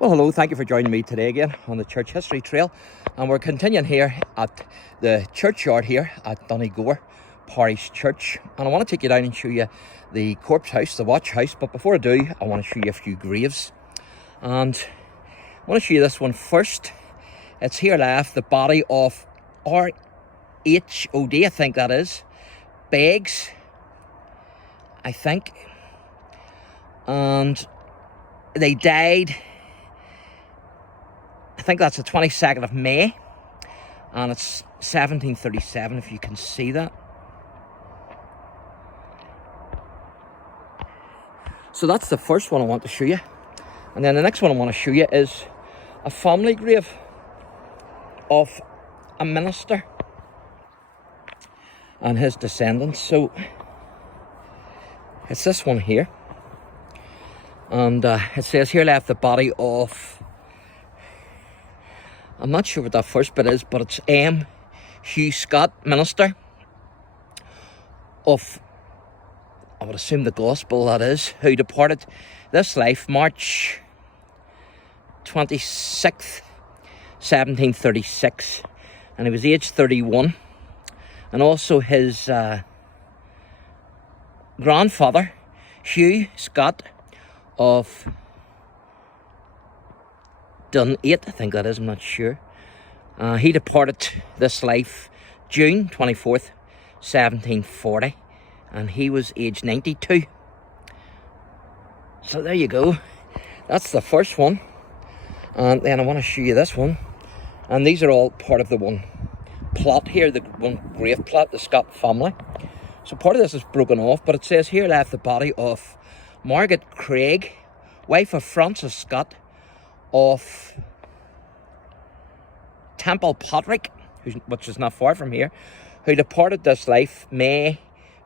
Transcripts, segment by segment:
Well, hello, thank you for joining me today again on the Church History Trail. And we're continuing here at the churchyard here at DONEGORE Parish Church. And I want to take you down and show you the corpse house, the watch house. But before I do, I want to show you a few graves. And I want to show you this one first. It's here left, the body of R.H.O.D., I think that is. Beggs, I think. And they died, I think that's the 22nd of May, and it's 1737, if you can see that. So that's the first one I want to show you. And then the next one I want to show you is a family grave of a minister and his descendants. So it's this one here. And it says here left the body of, I'm not sure what that first bit is, but it's M. Hugh Scott, minister of, I would assume the gospel that is, who departed this life March 26th, 1736. And he was aged 31. And also his grandfather, Hugh Scott, of Dunedin, I think that is, I'm not sure. He departed this life June 24th, 1740, and he was aged 92. So there you go. That's the first one. And then I want to show you this one. And these are all part of the one plot here, the one grave plot, the Scott family. So part of this is broken off, but it says here left the body of Margaret Craig, wife of Francis Scott of Temple Patrick, which is not far from here, who departed this life May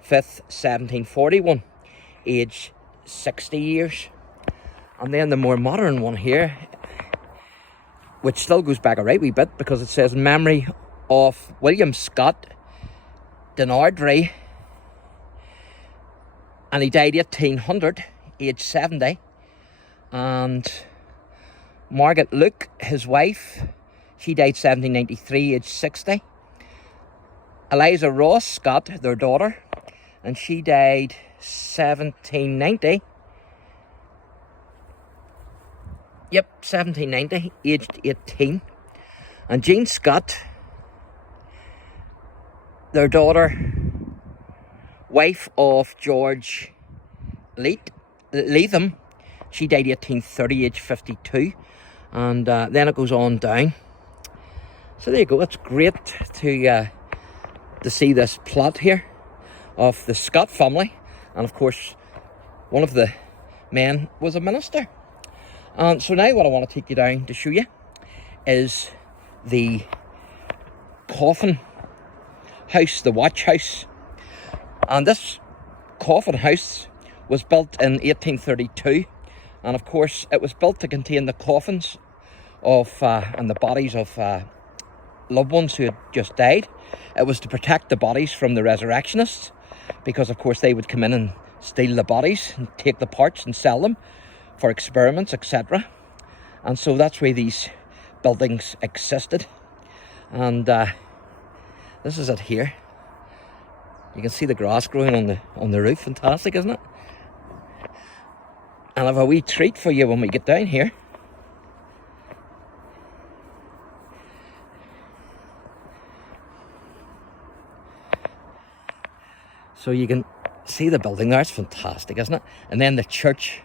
5th, 1741, age 60 years. And then the more modern one here, which still goes back a right wee bit, because it says in memory of William Scott Denardry, and he died 1800, age 70. And Margaret Luke, his wife, she died 1793, age 60. Eliza Ross Scott, their daughter, and she died 1790. Yep, 1790, aged 18. And Jean Scott, their daughter, wife of George Leatham, she died 1830, age 52. And then it goes on down. So there you go. It's great to see this plot here of the Scott family. And of course, one of the men was a minister. And so now what I want to take you down to show you is the coffin house, the watch house. And this coffin house was built in 1832. And of course, it was built to contain the coffins of and the bodies of loved ones who had just died. It was to protect the bodies from the resurrectionists, because of course they would come in and steal the bodies and take the parts and sell them for experiments, etc. And so that's where these buildings existed. And this is it here. You can see the grass growing on the roof. Fantastic, isn't it? And I have a wee treat for you when we get down here. So you can see the building there. It's fantastic, isn't it? And then the church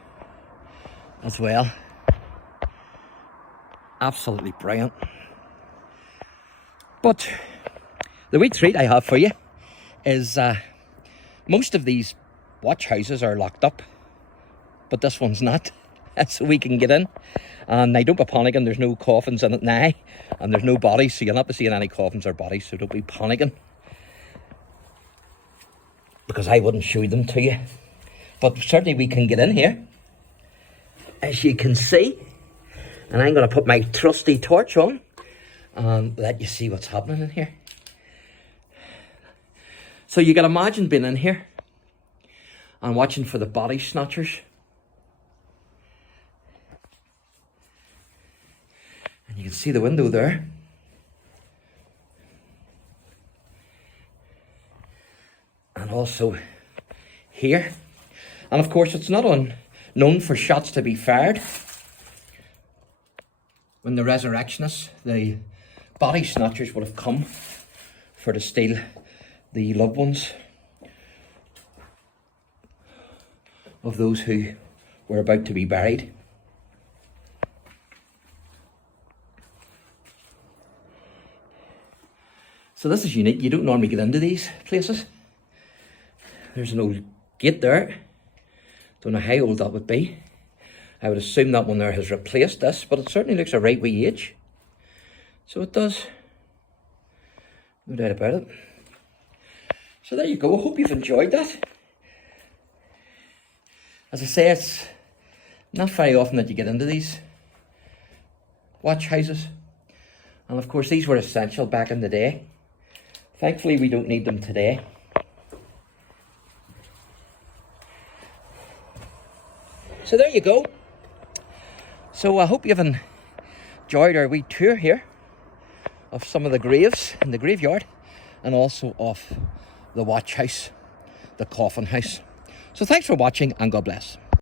as well. Absolutely brilliant. But the wee treat I have for you is most of these watch houses are locked up, but this one's not. So we can get in. And now don't be panicking, there's no coffins in it now, and there's no bodies, so you'll not be seeing any coffins or bodies, so don't be panicking, because I wouldn't show them to you. But certainly we can get in here, as you can see. And I'm going to put my trusty torch on and let you see what's happening in here. So you can imagine being in here and watching for the body snatchers. can see the window there. And also here. And of course, it's not unknown for shots to be fired. When the resurrectionists, the body snatchers, would have come to steal the loved ones of those who were about to be buried. So this is unique. You don't normally get into these places. There's an old gate there. Don't know how old that would be. I would assume that one there has replaced this, but it certainly looks a right wee age. So it does. No doubt about it. So there you go. I hope you've enjoyed that. As I say, it's not very often that you get into these watch houses. And of course, these were essential back in the day. Thankfully, we don't need them today. So there you go. So I hope you've enjoyed our wee tour here of some of the graves in the graveyard, and also of the watch house, the coffin house. So thanks for watching, and God bless.